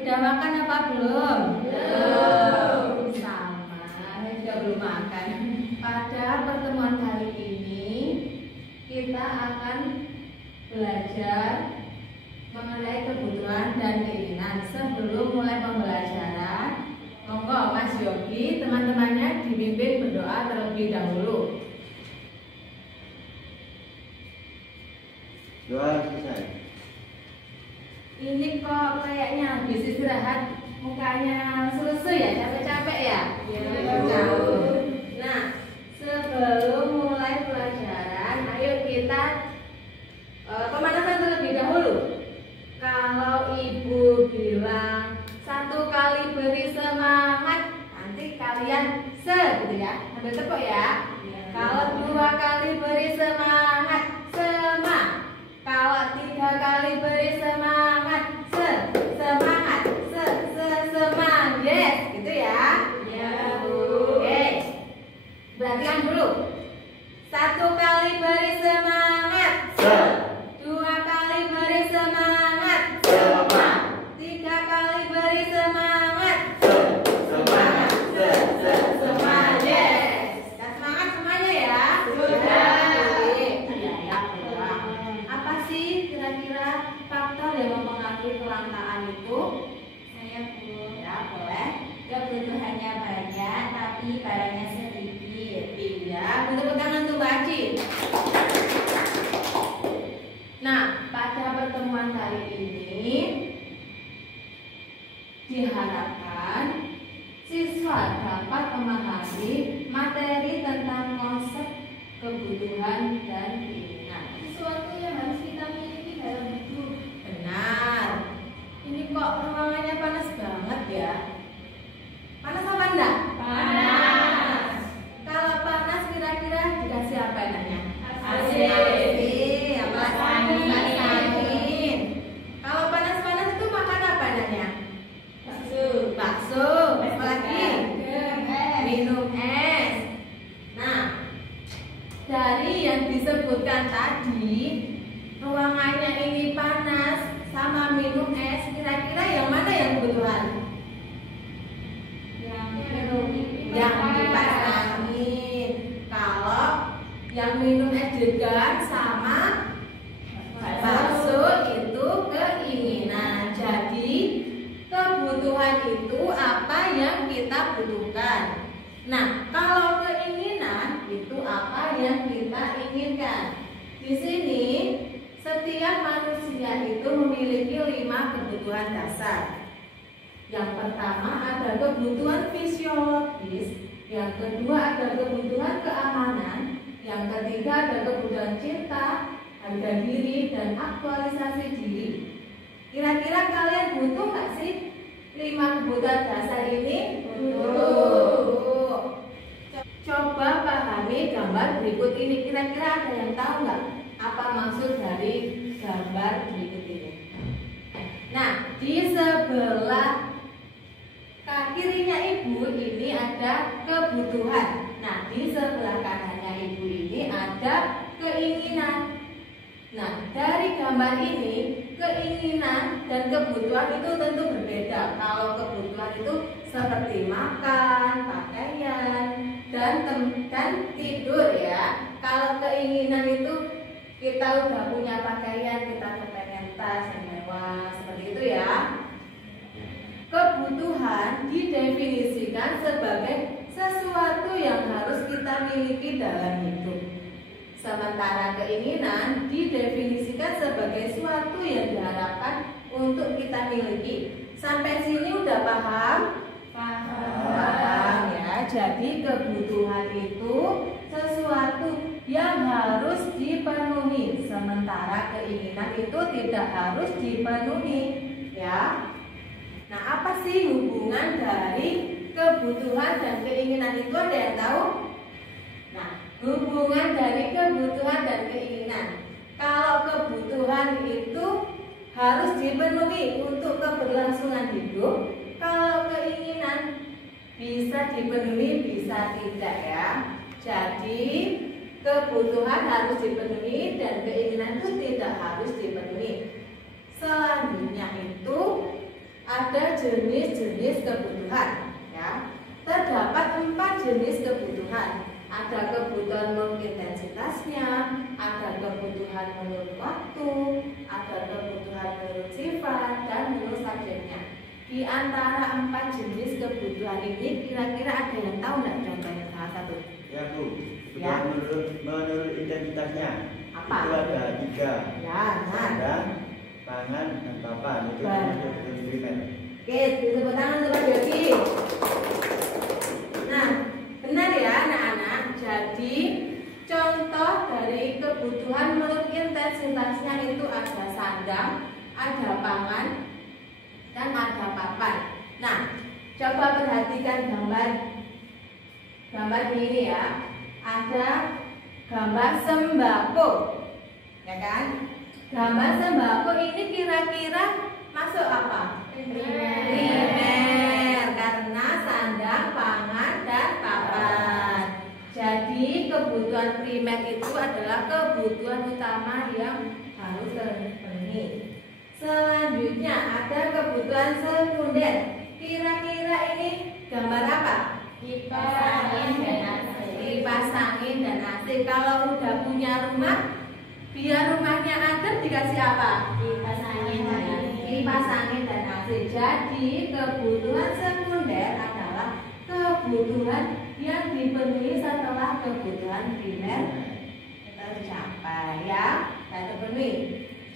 Udah makan apa belum? Belum. Sama, saya juga belum makan. Pada pertemuan kali ini kita akan belajar mengenai kebutuhan dan keinginan. Sebelum mulai pembelajaran, monggo Mas Yogi teman-temannya dibimbing berdoa terlebih dahulu. Doa selesai. Ini kok kayaknya habis istirahat mukanya selesai ya, capek-capek ya? Iya. Nah, sebelum mulai pelajaran, ayo kita pemanasan terlebih dahulu. Kalau ibu bilang 1 kali beri semangat, nanti kalian gitu ya, ambil tepuk ya. Kalau 2 kali beri semangat, kalau 3 kali beri semangat, semangat, semangat, yes, gitu ya. Ya, Bu. Oke. Perhatikan dulu. 1 kali beri semangat, 2 kali beri semangat, 3 kali beri semangat, semangat, semangat, yes. Dan semangat semuanya ya. Sudah. Kira-kira faktor yang mempengaruhi kelangkaan itu? Saya Bu. Ya, boleh. Kebutuhannya banyak tapi barangnya sedikit. Iya, tepuk tangan tuh Mbak Aci. Nah, pada pertemuan kali ini diharapkan siswa dapat memahami materi tentang konsep kebutuhan dan keinginan. Sesuatu yang harus kita miliki dalam hidup. Benar. Ini kok ruangannya panas banget ya? Panas apa enggak? Panas. Kalau panas kira-kira dikasih apa enaknya? AC. Apalagi angin. Kalau panas-panas itu makan apa enaknya? Bakso. Apalagi? Minum es. Nah, dari yang disebutkan tadi, ruangannya ini panas sama minum es, kira-kira yang mana yang kebutuhan? Yang kipas angin. Kalau yang minum es degan sama bakso itu keinginan. Jadi kebutuhan itu apa yang kita butuhkan. Nah, kalau keinginan itu apa yang kita inginkan. Di sini setiap manusia itu memiliki 5 kebutuhan dasar. Yang pertama ada kebutuhan fisiologis, yang kedua ada kebutuhan keamanan, yang ketiga ada kebutuhan cinta, harga diri, dan aktualisasi diri. Kira-kira kalian butuh nggak sih 5 kebutuhan dasar ini? Butuh. Coba pahami gambar berikut ini. Kira-kira ada yang tahu nggak apa maksud dari gambar berikut ini? Nah, di sebelah kirinya ibu ini ada kebutuhan. Nah, di sebelah kanannya ibu ini ada keinginan. Nah, dari gambar ini keinginan dan kebutuhan itu tentu berbeda. Kalau kebutuhan itu seperti makan, pakaian, dan tidur ya. Kalau keinginan itu kita udah punya pakaian, kita kepengen tas yang mewah, seperti itu ya. Kebutuhan didefinisikan sebagai sesuatu yang harus kita miliki dalam hidup. Sementara keinginan didefinisikan sebagai sesuatu yang diharapkan untuk kita miliki. Sampai sini udah paham? Paham ya. Jadi kebutuhan itu sesuatu yang harus dipenuhi, sementara keinginan itu tidak harus dipenuhi, ya. Nah, apa sih hubungan dari kebutuhan dan keinginan itu, ada yang tahu? Nah, hubungan dari kebutuhan dan keinginan. Kalau kebutuhan itu harus dipenuhi untuk keberlangsungan hidup, kalau keinginan bisa dipenuhi, bisa tidak ya. Jadi kebutuhan harus dipenuhi dan keinginan itu tidak harus dipenuhi. Selanjutnya itu ada jenis-jenis kebutuhan. Ya, terdapat 4 jenis kebutuhan. Ada kebutuhan menurut intensitasnya, ada kebutuhan menurut waktu, ada kebutuhan menurut sifat, dan menurut subjeknya. Di antara 4 jenis kebutuhan ini, kira-kira ada yang tahu nggak contohnya salah satu? Ya Bu, Ya. menurut intensitasnya Apa? itu ada 3. Ya, nah. Sandang, pangan, dan papan. Itu Baik. termasuk kebutuhan primer. Oke, tepuk tangan untuk Pak Jody. Nah, benar ya anak-anak. Jadi, contoh dari kebutuhan menurut intensitasnya itu ada sandang, ada pangan, dan ada papan. Nah, coba perhatikan gambar ini ya. Ada gambar sembako, ya kan? Gambar sembako ini kira-kira masuk apa? Primer, karena sandang, pangan, dan papan. Jadi kebutuhan primer itu adalah kebutuhan utama yang harus terpenuhi. Selanjutnya ada kebutuhan sekunder. Kira-kira ini gambar apa? Kipas angin dan AC. Kipas angin dan AC. Kalau udah punya rumah, biar rumahnya adem dikasih apa? Kipas angin dan AC. Kipas angin dan AC. Jadi kebutuhan sekunder adalah kebutuhan yang dipenuhi setelah kebutuhan primer tercapai ya dan terpenuhi.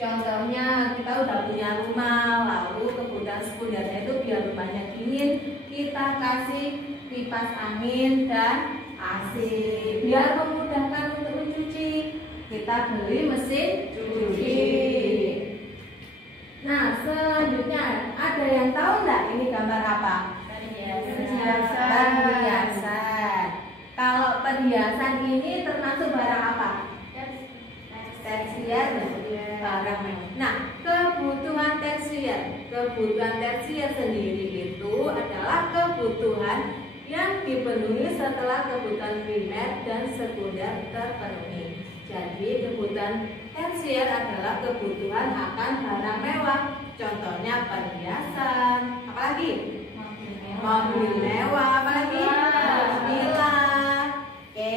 Contohnya kita udah punya rumah, lalu kebutuhan sekundernya itu biar rumahnya dingin, kita kasih kipas angin dan AC. Biar memudahkan untuk mencuci, kita beli mesin cuci. Nah, selanjutnya ada yang tahu nggak ini gambar apa? Perhiasan. Kalau perhiasan ini termasuk barang apa? Tersier, barang. Nah, kebutuhan tersier sendiri itu adalah kebutuhan yang dipenuhi setelah kebutuhan primer dan sekunder terpenuhi. Jadi kebutuhan tersier adalah kebutuhan akan barang mewah. Contohnya perhiasan, apalagi? Mobil mewah, apalagi? Villa. Oke.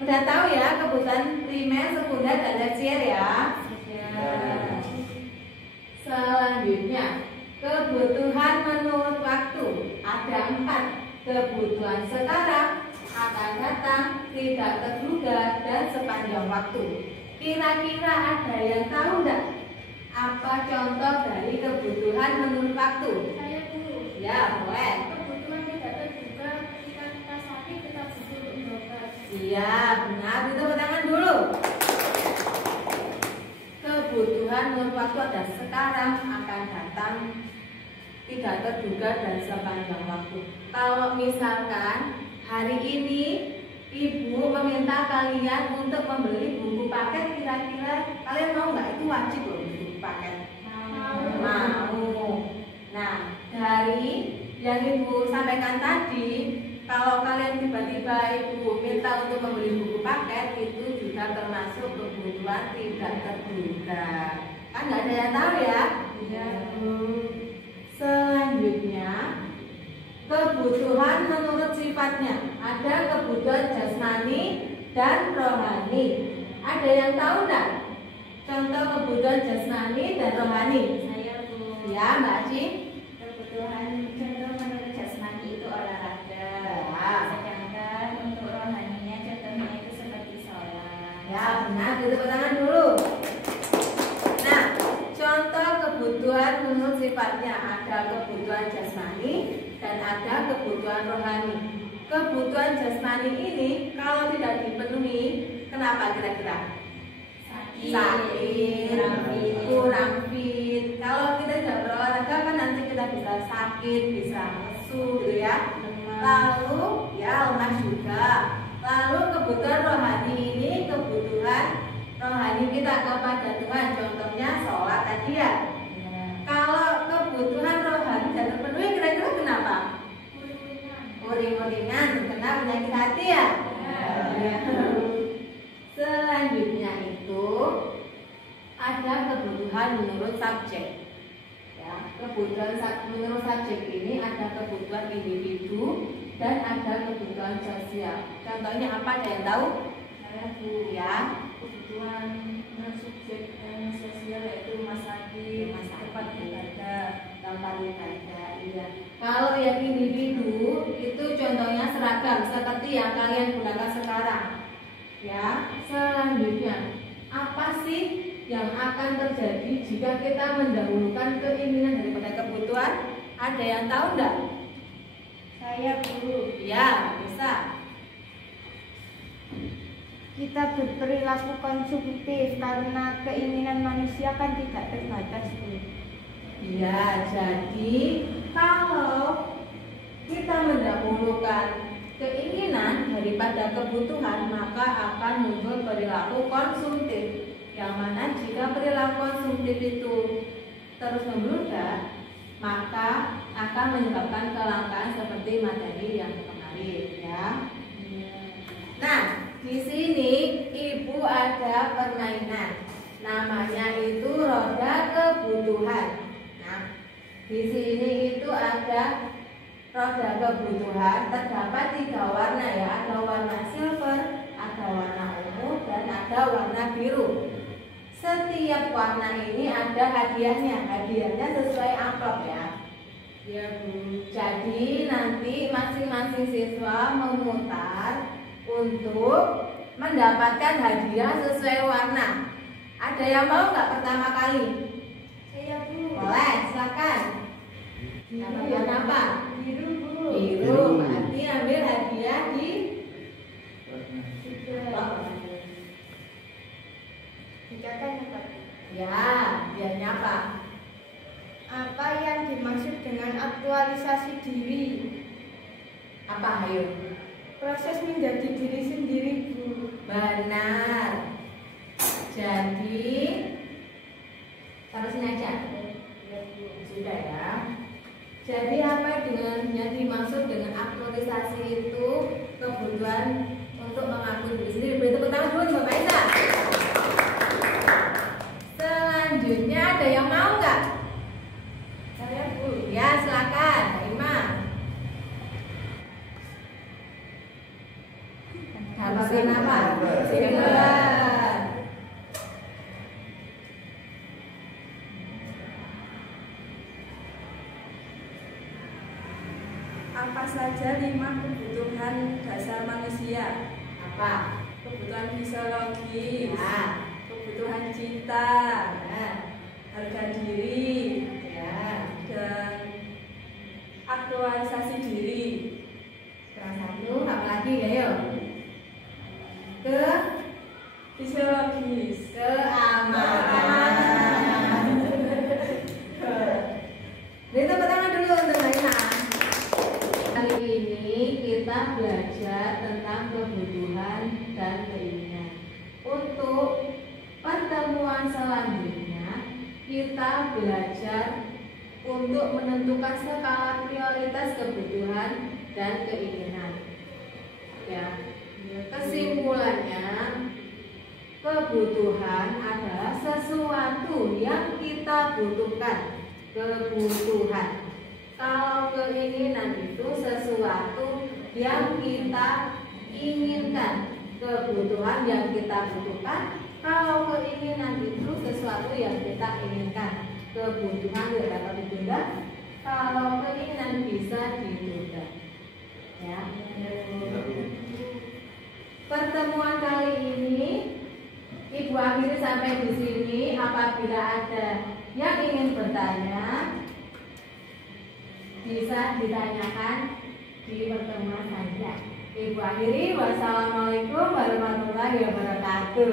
Udah tahu ya kebutuhan primer, sekunder, dan tersier ya? Selanjutnya, kebutuhan menurut waktu. Ada 4. Kebutuhan sekarang, akan datang, tidak terduga, dan sepanjang waktu. Kira-kira ada yang tahu nggak apa contoh dari kebutuhan menurut waktu? Saya dulu. Ya, boleh. Kebutuhan tidak terduga ketika kita sakit kita butuh untuk berobat. Iya, benar. Tepuk tangan dulu. Kebutuhan menurut waktu ada sekarang, akan datang, tidak terduga, dan sepanjang waktu. Kalau misalkan hari ini ibu meminta kalian untuk membeli buku paket, kira-kira kalian mau nggak? Itu wajib loh buku paket. Mau. Nah, dari yang ibu sampaikan tadi, kalau kalian tiba-tiba ibu minta untuk membeli buku paket, itu juga termasuk kebutuhan tidak terduga. Kan nggak ada yang tahu ya? Selanjutnya, kebutuhan menurut sifatnya. Ada kebutuhan jasmani dan rohani. Ada yang tahu nggak contoh kebutuhan jasmani dan rohani? Saya Bu. Ya, Mbak Aci. Kebutuhan contoh menurut jasmani itu olahraga. Ya. Sedangkan untuk rohaninya contohnya itu seperti sholat. Ya, benar. Tepuk tangan dulu. Nah, contoh kebutuhan menurut sifatnya. Ada kebutuhan jasmani dan ada kebutuhan rohani. Kebutuhan jasmani ini kalau tidak dipenuhi, kenapa kira-kira? Sakit, kurang fit. Kalau kita tidak berolahraga kan nanti kita bisa sakit, bisa lesu, gitu ya. Lalu ya lemas juga. Lalu kebutuhan rohani ini kebutuhan rohani kita kepada Tuhan. Contohnya sholat tadi ya. Kalau kebutuhan rohani tidak terpenuhi, kira-kira kenapa? Uring-uringan, kena penyakit hati ya. Selanjutnya itu ada kebutuhan menurut subjek. Ya, kebutuhan menurut subjek ini ada kebutuhan individu dan ada kebutuhan sosial. Contohnya apa? Ada yang tahu? Saya Bu, Ya. kebutuhan subjek sosial yaitu rumah sakit, tempat ibadah. Tempat ibadah. Iya. Kalau yang individu itu contohnya seragam seperti yang kalian gunakan sekarang. Ya. Selanjutnya, apa sih yang akan terjadi jika kita mendahulukan keinginan daripada kebutuhan? Ada yang tahu enggak? Saya Bu, Ya, bisa. kita berperilaku konsumtif karena keinginan manusia kan tidak terbatas Bu. Ya, jadi kalau kita mendahulukan keinginan daripada kebutuhan, maka akan muncul perilaku konsumtif. Yang mana jika perilaku konsumtif itu terus membludak, maka akan menyebabkan kelangkaan seperti materi yang kemarin, ya. Nah, di sini Ibu ada permainan, namanya itu roda kebutuhan. Nah, di sini itu ada roda kebutuhan, terdapat 3 warna ya, ada warna silver, ada warna ungu, dan ada warna biru. Setiap warna ini ada hadiahnya, hadiahnya sesuai amplop ya. Ya Bu. Jadi nanti masing-masing siswa memutar untuk mendapatkan hadiah sesuai warna. Ada yang mau nggak pertama kali? Saya Bu. Boleh, silakan. Dapatkan apa? Biru Bu. Biru. Berarti ambil hadiah di ya, hadiahnya apa? Apa yang dimaksud dengan aktualisasi diri? Apa, ayo? Proses menjadi diri sendiri Bu. Benar. Jadi terusin aja. Sudah ya. Jadi apa dengan yang dimaksud dengan aktualisasi itu kebutuhan untuk mengakui diri sendiri. Beri tepuk tangan dulu Mbak Isa. Selanjutnya ada yang mau nggak? Saya Bu. Ya silakan, Ima. Dapatkan apa? Silver. Apa saja 5 kebutuhan dasar manusia? Apa? Kebutuhan fisiologis, Ya. kebutuhan cinta, Ya. harga diri, Ya. dan aktualisasi diri. Kurang satu, apa lagi? Ayo. Ke Fisiologis. keamanan. Beri tepuk tangan dulu untuk Mbak Ina. Kali ini kita belajar tentang kebutuhan dan keinginan. Untuk pertemuan selanjutnya kita belajar untuk menentukan skala prioritas kebutuhan dan keinginan. Ya, kesimpulannya kebutuhan adalah sesuatu yang kita butuhkan. Kebutuhan. Kalau keinginan itu sesuatu yang kita inginkan. Kebutuhan yang kita butuhkan. Kalau keinginan itu sesuatu yang kita inginkan. Kebutuhan tidak dapat ditunda. Kalau keinginan bisa ditunda. Ya. Pertemuan kali ini Ibu akhiri sampai di sini. Apabila ada yang ingin bertanya, bisa ditanyakan di pertemuan saja. Ibu akhiri, wassalamualaikum warahmatullahi wabarakatuh.